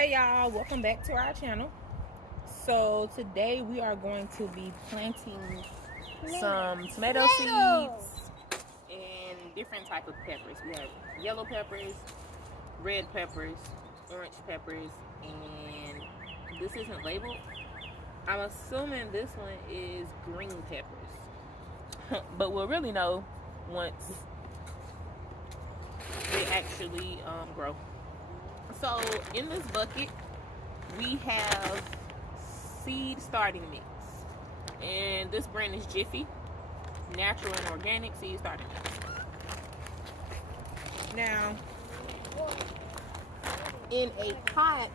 Hey y'all, welcome back to our channel. So today we are going to be planting some tomato seeds and different type of peppers. We have yellow peppers, red peppers, orange peppers, and this isn't labeled. I'm assuming this one is green peppers, but we'll really know once they actually grow. So in this bucket we have seed starting mix, and this brand is Jiffy, natural and organic seed starting mix. Now in a pot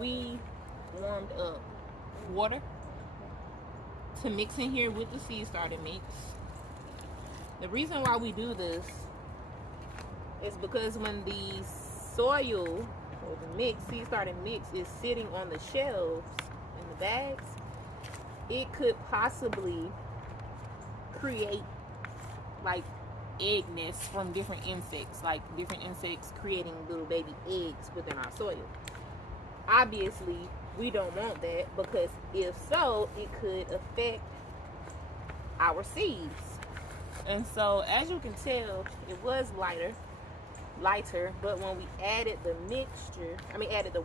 we warmed up water to mix in here with the seed starting mix. The reason why we do this is because when the soil or the mix, seed starting mix, is sitting on the shelves in the bags, it could possibly create like egg nests from different insects, like different insects creating little baby eggs within our soil. Obviously we don't want that, because if so, it could affect our seeds. And so as you can tell, it was lighter, but when we added the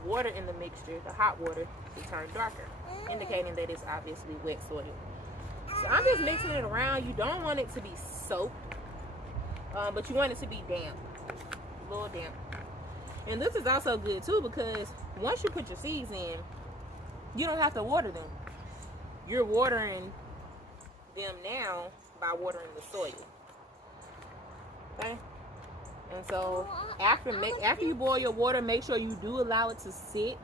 water in the mixture, the hot water, it turned darker, indicating that it's obviously wet soil. So I'm just mixing it around. You don't want it to be soaked, but you want it to be damp, a little damp. And this is also good too, because once you put your seeds in, you don't have to water them. You're watering them now by watering the soil. Okay? And so after you boil your water, make sure you do allow it to sit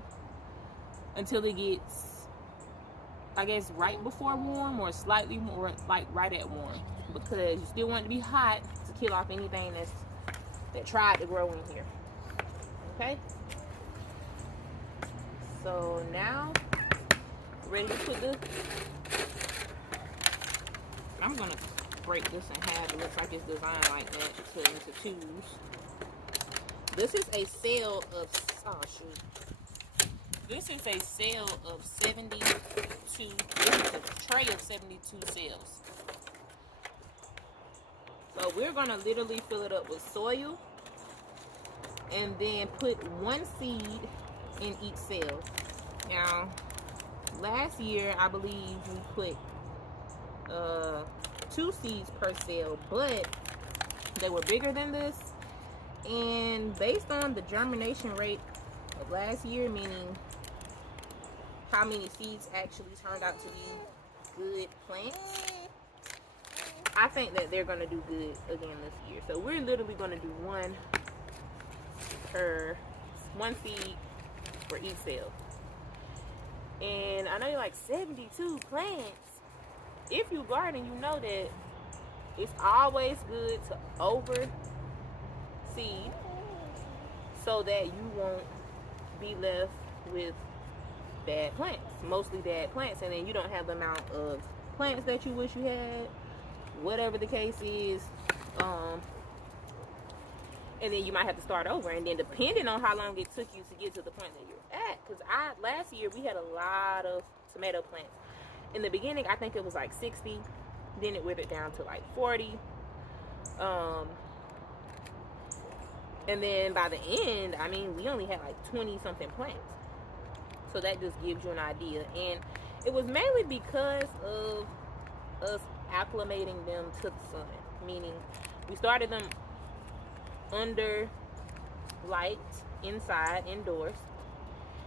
until it gets, I guess, right before warm, or slightly more like right at warm, because you still want it to be hot to kill off anything that tried to grow in here. Okay? So now, ready to put this. I'm gonna break this in half. It looks like it's designed like that, into twos. This is a sale of, This is a sale of 72. This is a tray of 72 cells. So we're gonna literally fill it up with soil, and then put one seed in each cell. Now, last year I believe we put 2 seeds per cell, but they were bigger than this, and based on the germination rate of last year, meaning how many seeds actually turned out to be good plants, I think that they're going to do good again this year. So we're literally going to do one seed for each cell. And I know you're like, 72 plants. If you garden, you know that it's always good to overseed so that you won't be left with bad plants, mostly bad plants, and then you don't have the amount of plants that you wish you had, whatever the case is. And then you might have to start over, and then depending on how long it took you to get to the point that you're at, because last year we had a lot of tomato plants. In the beginning, I think it was like 60. Then it withered down to like 40. And then by the end, I mean, we only had like 20 something plants. So that just gives you an idea. And it was mainly because of us acclimating them to the sun. Meaning, we started them under light, inside, indoors.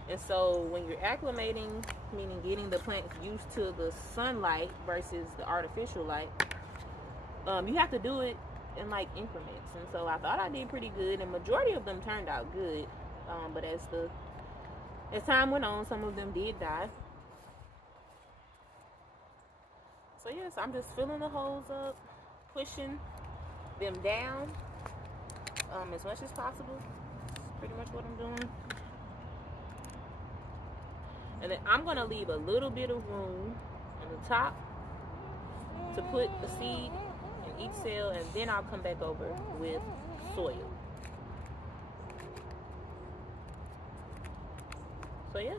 And so when you're acclimating, meaning getting the plants used to the sunlight versus the artificial light, you have to do it in like increments. And so I thought I did pretty good, and majority of them turned out good. But as time went on, some of them did die. So yes, I'm just filling the holes up, pushing them down as much as possible. That's pretty much what I'm doing. And then I'm going to leave a little bit of room on the top to put the seed in each cell, and then I'll come back over with soil. So yeah.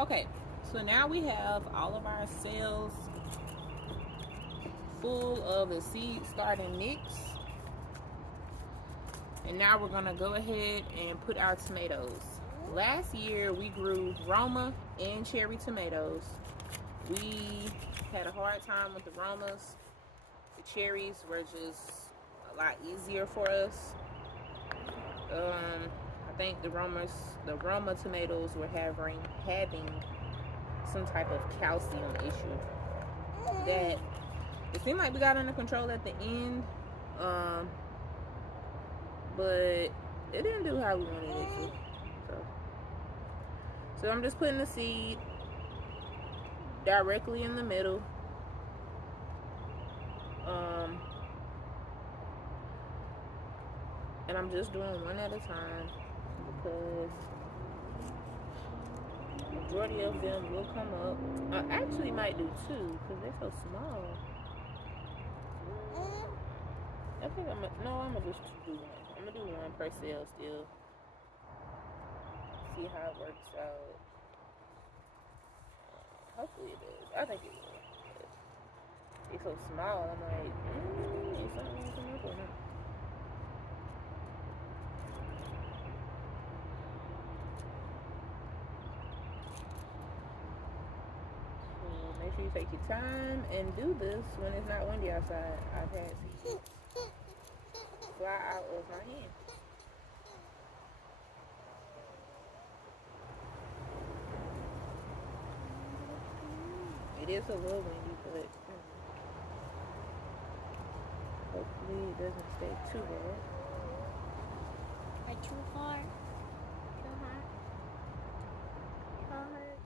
Okay, so now we have all of our cells full of the seed starting mix. And now we're gonna go ahead and put our tomatoes. Last year we grew Roma and cherry tomatoes. We had a hard time with the Romas. The cherries were just a lot easier for us. I think the Roma tomatoes were having some type of calcium issue that it seemed like we got under control at the end, but it didn't do how we wanted it to. So I'm just putting the seed directly in the middle. And I'm just doing one at a time because the majority of them will come up. I actually might do two because they're so small. I think I'm gonna just do one. I'm gonna do one per cell still. See how it works out. Hopefully it does. I think it will. It's so small. I'm like, is something gonna come up or not? So make sure you take your time and do this when it's not windy outside. I've had seeds fly out of my hand. It is a little windy, but hopefully it doesn't stay too bad. Like too hard. Too hard. Hard.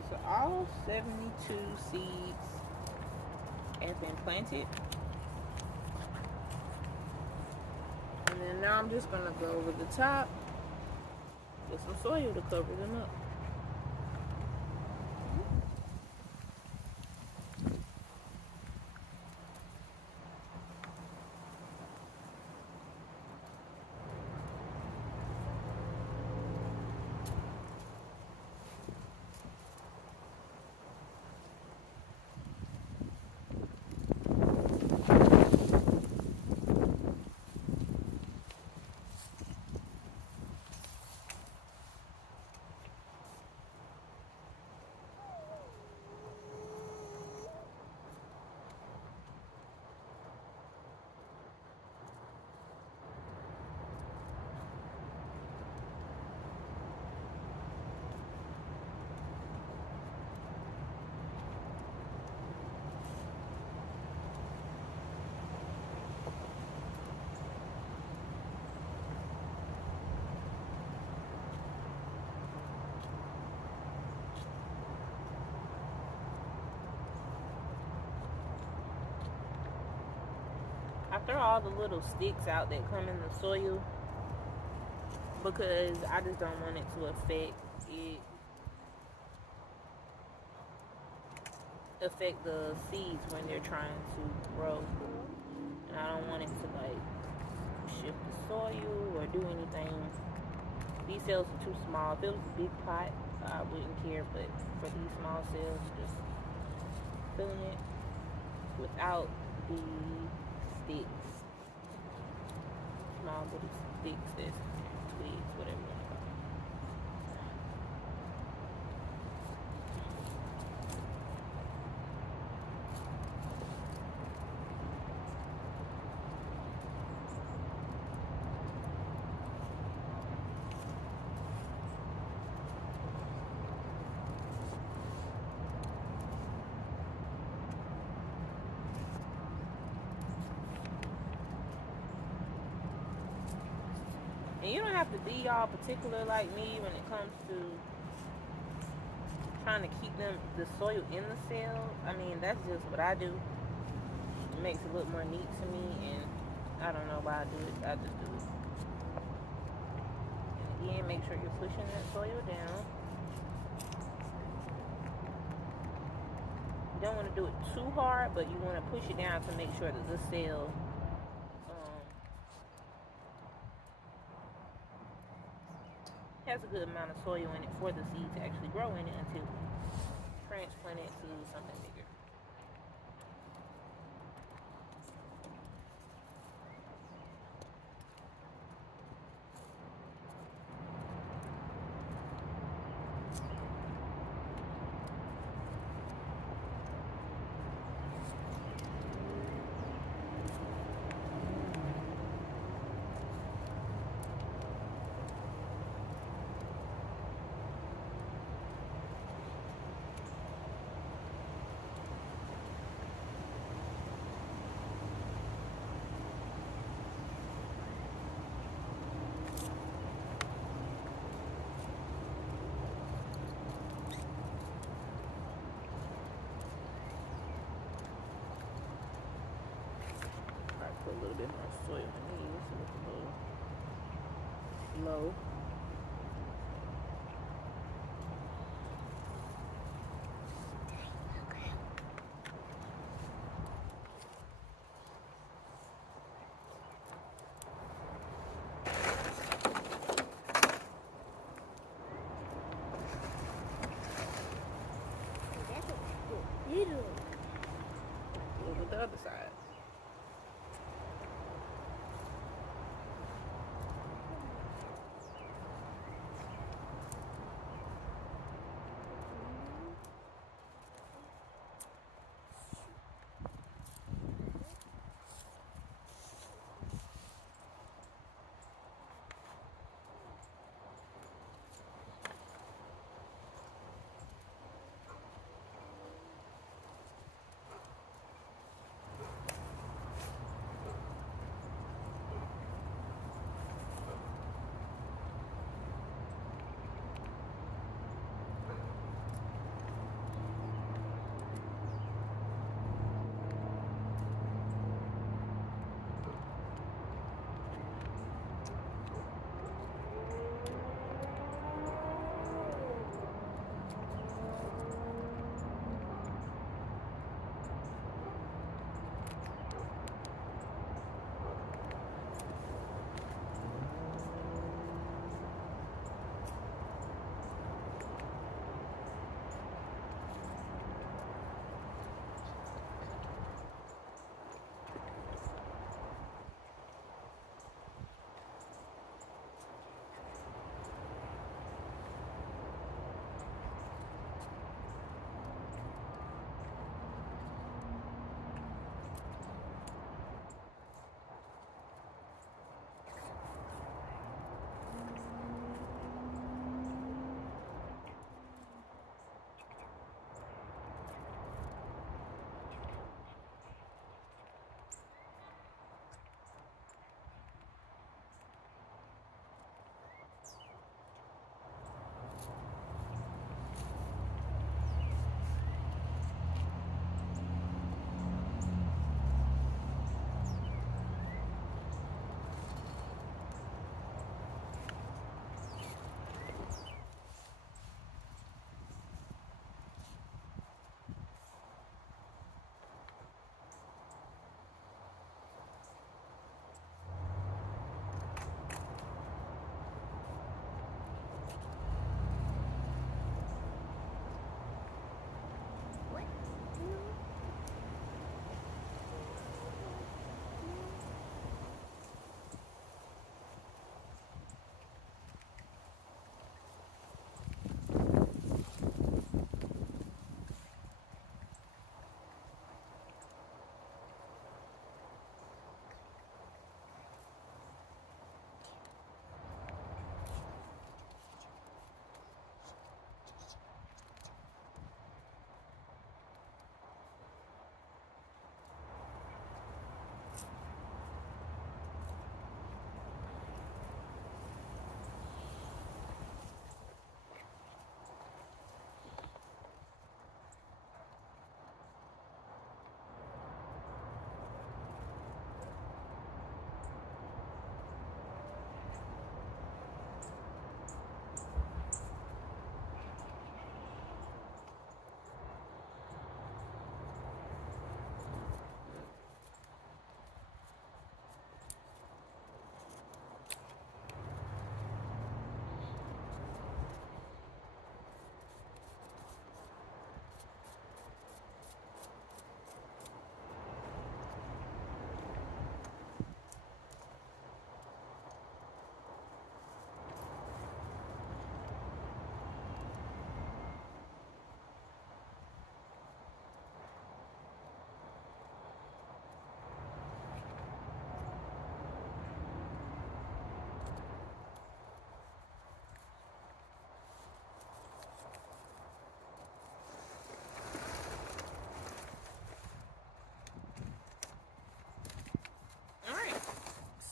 Alright, so all 72 seeds have been planted. And then now I'm just gonna go over the top with some soil to cover them up. I throw all the little sticks out that come in the soil because I just don't want it to affect the seeds when they're trying to grow. And I don't want it to like shift the soil or do anything. These cells are too small. If it was a big pot, I wouldn't care, but for these small cells, just filling it without the sticks. Small little sticks, that's twigs, whatever you want to call them. And you don't have to be all particular like me when it comes to trying to keep the soil in the cell. I mean, that's just what I do. It makes it look more neat to me, and I don't know why I do it. I just do it. And again, make sure you're pushing that soil down. You don't want to do it too hard, but you want to push it down to make sure that the cell has a good amount of soil in it for the seed to actually grow in it until we transplant it to something bigger. Put a little bit more soil in these so it's a little low. Look at the other side.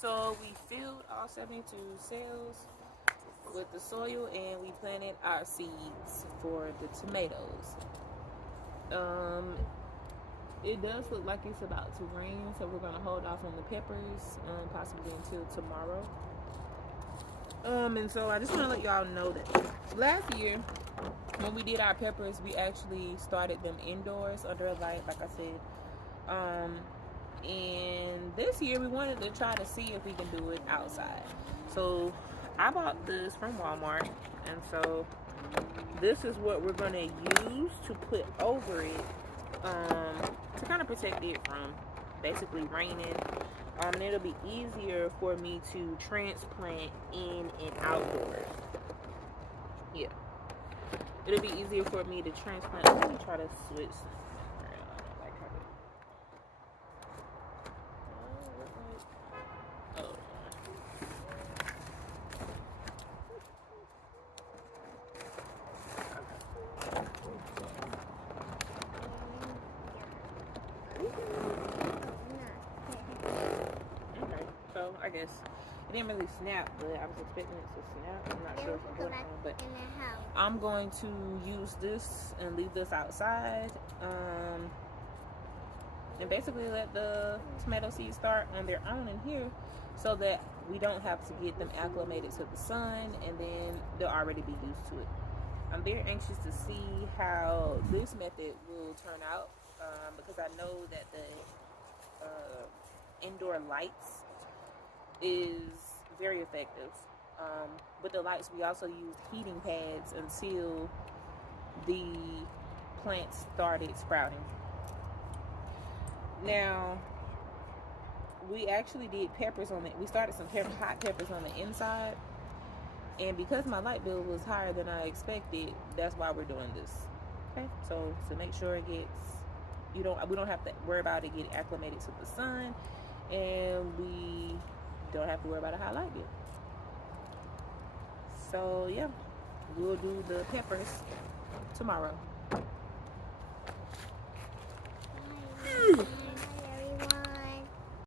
So we filled all 72 cells with the soil and we planted our seeds for the tomatoes. It does look like it's about to rain, so we're gonna hold off on the peppers, possibly until tomorrow. And so I just want to let y'all know that last year when we did our peppers, we actually started them indoors under a light, like I said. And this year we wanted to try to see if we can do it outside. So I bought this from Walmart, and so this is what we're gonna use to put over it, to kind of protect it from basically raining. And it'll be easier for me to transplant in and outdoors. Yeah, it'll be easier for me to transplant. Let me try to switch. So I guess it didn't really snap, but I was expecting it to snap. I'm not sure if I'm doing it, but I'm going to use this and leave this outside, and basically let the tomato seeds start on their own in here, so that we don't have to get them acclimated to the sun, and then they'll already be used to it. I'm very anxious to see how this method will turn out, because I know that the indoor lights is very effective. With the lights, we also used heating pads until the plants started sprouting. Now, we actually did peppers on it. We started some hot peppers on the inside, and because my light bill was higher than I expected, that's why we're doing this. Okay, so to make sure it gets, we don't have to worry about it getting acclimated to the sun, and we don't have to worry about a high light bill. So yeah, we'll do the peppers tomorrow.